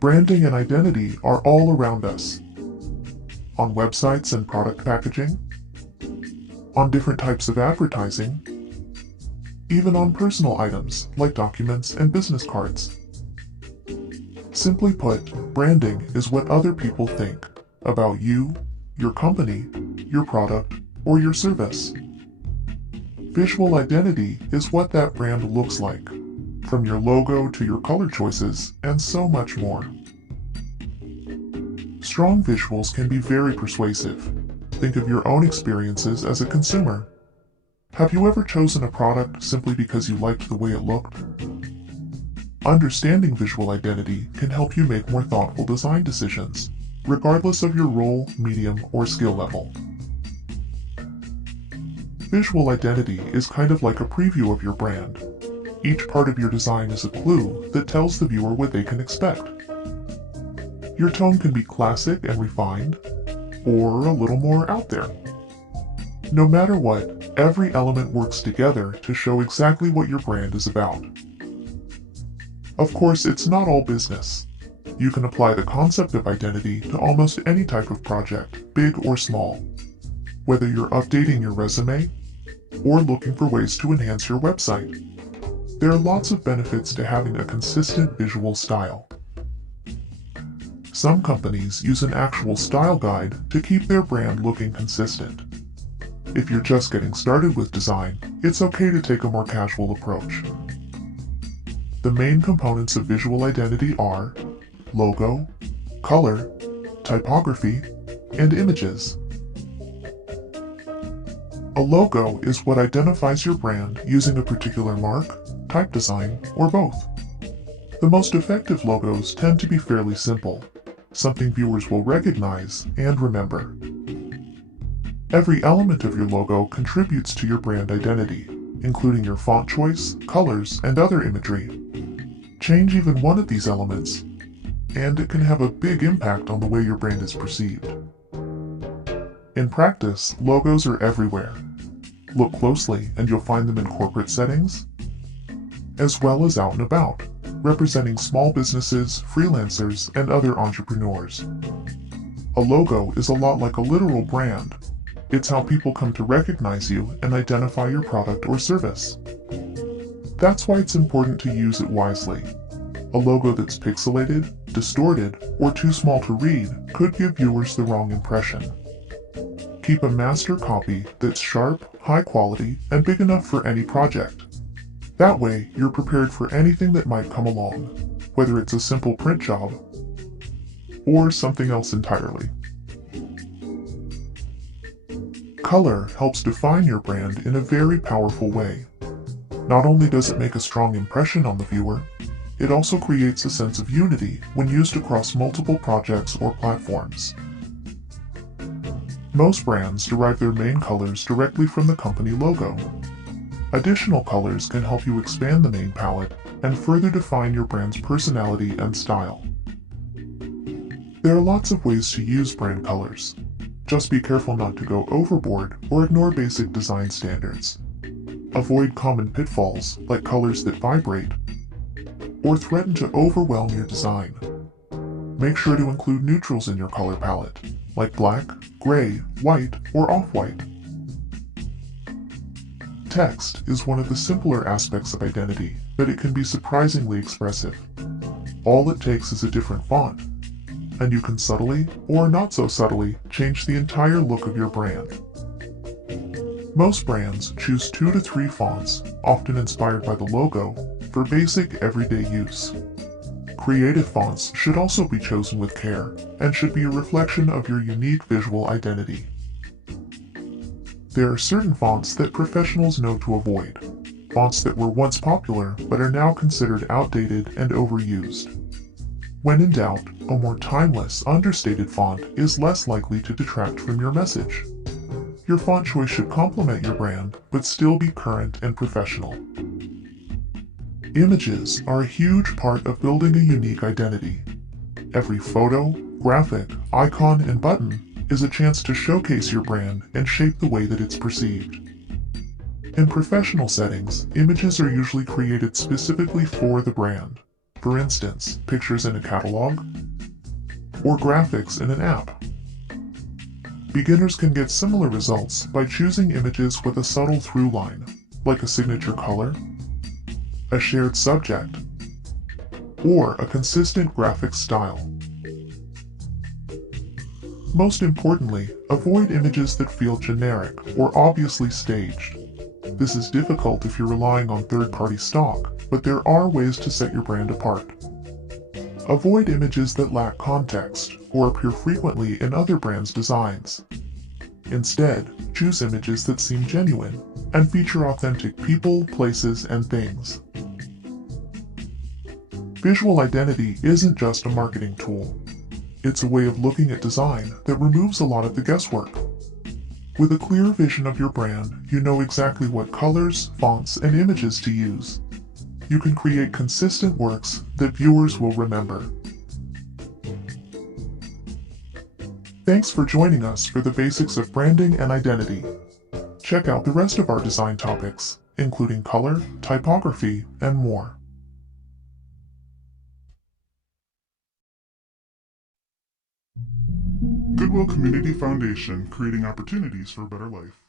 Branding and identity are all around us. On websites and product packaging, on different types of advertising, even on personal items like documents and business cards. Simply put, branding is what other people think about you, your company, your product, or your service. Visual identity is what that brand looks like, from your logo to your color choices, and so much more. Strong visuals can be very persuasive. Think of your own experiences as a consumer. Have you ever chosen a product simply because you liked the way it looked? Understanding visual identity can help you make more thoughtful design decisions, regardless of your role, medium, or skill level. Visual identity is kind of like a preview of your brand. Each part of your design is a clue that tells the viewer what they can expect. Your tone can be classic and refined, or a little more out there. No matter what, every element works together to show exactly what your brand is about. Of course, it's not all business. You can apply the concept of identity to almost any type of project, big or small. Whether you're updating your resume or looking for ways to enhance your website, there are lots of benefits to having a consistent visual style. Some companies use an actual style guide to keep their brand looking consistent. If you're just getting started with design, it's okay to take a more casual approach. The main components of visual identity are logo, color, typography, and images. A logo is what identifies your brand using a particular mark, type design, or both. The most effective logos tend to be fairly simple, something viewers will recognize and remember. Every element of your logo contributes to your brand identity, including your font choice, colors, and other imagery. Change even one of these elements, and it can have a big impact on the way your brand is perceived. In practice, logos are everywhere. Look closely and you'll find them in corporate settings, as well as out and about, representing small businesses, freelancers, and other entrepreneurs. A logo is a lot like a literal brand. It's how people come to recognize you and identify your product or service. That's why it's important to use it wisely. A logo that's pixelated, distorted, or too small to read could give viewers the wrong impression. Keep a master copy that's sharp, high quality, and big enough for any project. That way, you're prepared for anything that might come along, whether it's a simple print job or something else entirely. Color helps define your brand in a very powerful way. Not only does it make a strong impression on the viewer, it also creates a sense of unity when used across multiple projects or platforms. Most brands derive their main colors directly from the company logo. Additional colors can help you expand the main palette and further define your brand's personality and style. There are lots of ways to use brand colors. Just be careful not to go overboard or ignore basic design standards. Avoid common pitfalls like colors that vibrate or threaten to overwhelm your design. Make sure to include neutrals in your color palette, like black, gray, white, or off-white. Text is one of the simpler aspects of identity, but it can be surprisingly expressive. All it takes is a different font, and you can subtly, or not so subtly, change the entire look of your brand. Most brands choose 2 to 3 fonts, often inspired by the logo, for basic everyday use. Creative fonts should also be chosen with care, and should be a reflection of your unique visual identity. There are certain fonts that professionals know to avoid, fonts that were once popular but are now considered outdated and overused. When in doubt, a more timeless, understated font is less likely to detract from your message. Your font choice should complement your brand, but still be current and professional. Images are a huge part of building a unique identity. Every photo, graphic, icon, and button is a chance to showcase your brand and shape the way that it's perceived. In professional settings, images are usually created specifically for the brand. For instance, pictures in a catalog or graphics in an app. Beginners can get similar results by choosing images with a subtle through line, like a signature color, a shared subject, or a consistent graphic style. Most importantly, avoid images that feel generic or obviously staged. This is difficult if you're relying on third-party stock, but there are ways to set your brand apart. Avoid images that lack context or appear frequently in other brands' designs. Instead, choose images that seem genuine and feature authentic people, places, and things. Visual identity isn't just a marketing tool. It's a way of looking at design that removes a lot of the guesswork. With a clear vision of your brand, you know exactly what colors, fonts, and images to use. You can create consistent works that viewers will remember. Thanks for joining us for the basics of branding and identity. Check out the rest of our design topics, including color, typography, and more. Goodwill Community Foundation, creating opportunities for a better life.